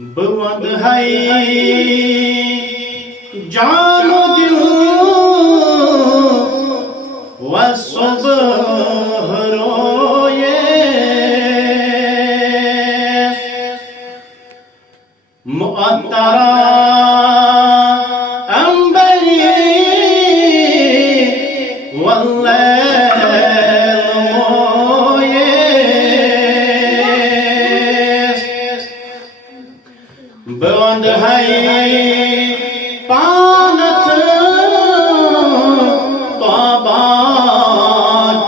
बवंद है जानो दिल व सुबह रोए मुअत्तरा अंबरी वल्लैल मोए बवंद है पानत तौबा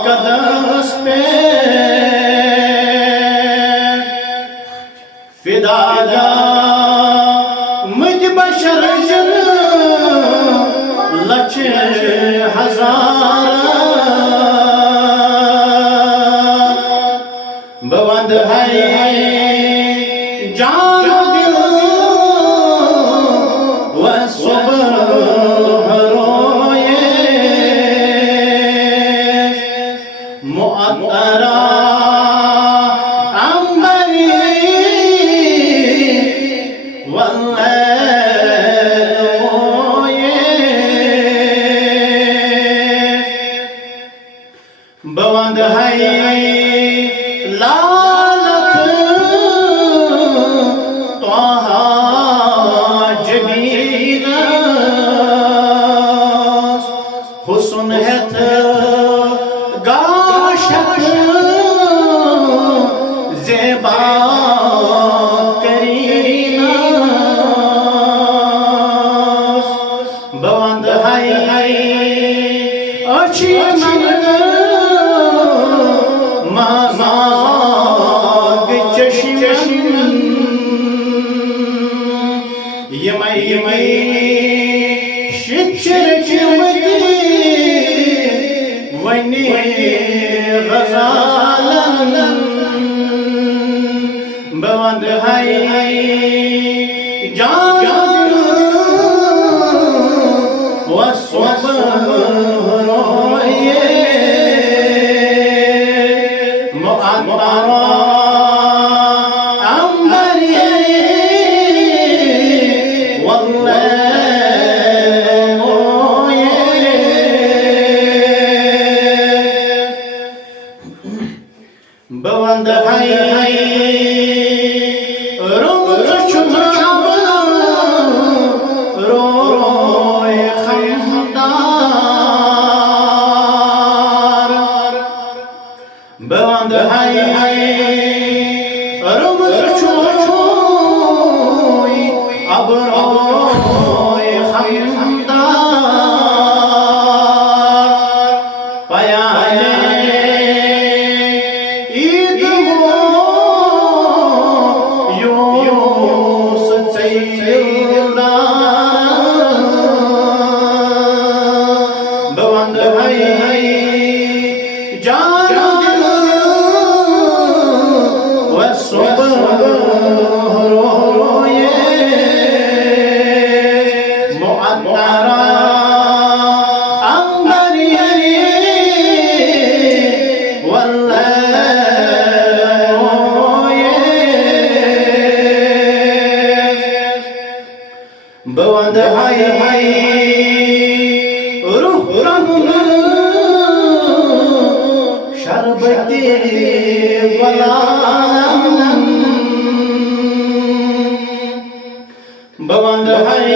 कदस पे फिदा जा मुझ बशर जन लच हजार बवंद है जानो दिल व सुबह रोए मुअत्तरा अंबरी वल्लैल मोए बवंद है लालत तोहा जबीन हुस्न हेत गाशक ज़ेबा करीना बवंद है अच्छी मन माग चश्म यमई शिक्षर चिमती वनी गजालन बवंद है जानो व सुबह रोए मुअत्तरा अंबरी वल्लैल मोए बवंद है रुमज़ चुनाब रोए खमदार बवंद है रुमज़ चुनाई अब रोए खमदार पयाने ईद मो यूस चैला बवंद है जानो दिल व सुबह रोए मुअत्तरा अंबरी वल्लैल मोए बवंद है रूह रंग शरबती गुलाम बवंद है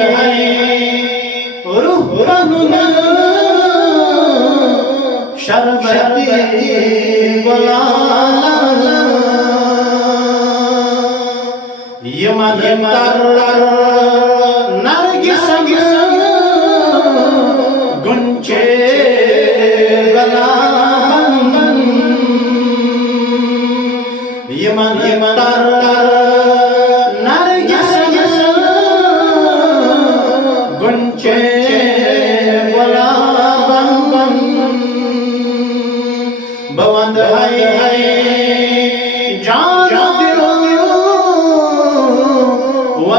रूह रंग शरबती गुलाम यमन तर नरगिस गुंचे गलामन यमन तर नरगिस गुंचे गलामन बवंद है जानो दिल व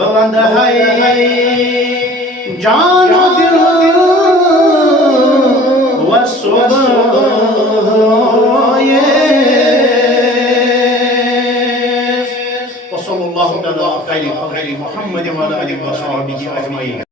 बवंद है जान दिल व सुबह ये वसल्लल्लाहु तआला अलैहि व सल्लम मुहम्मद व अला आलिहि व सहाबिहि अजमईन।